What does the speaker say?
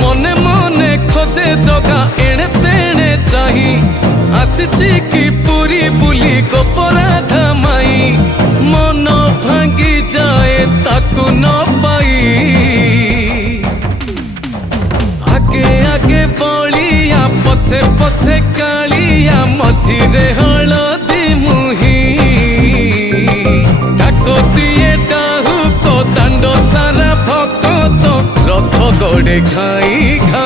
मने मने खोजे जगा एणे तेणे चाही आसिची की पूरी बुली गोपराधा माई मन भांगी जाए ताकू न पाई आगे आगे बलिया पछे पछे कालिया मझिरे हलदी मुही डाको दिए डाहु को दांडो सारा भक्त रथ गड़े खाई खा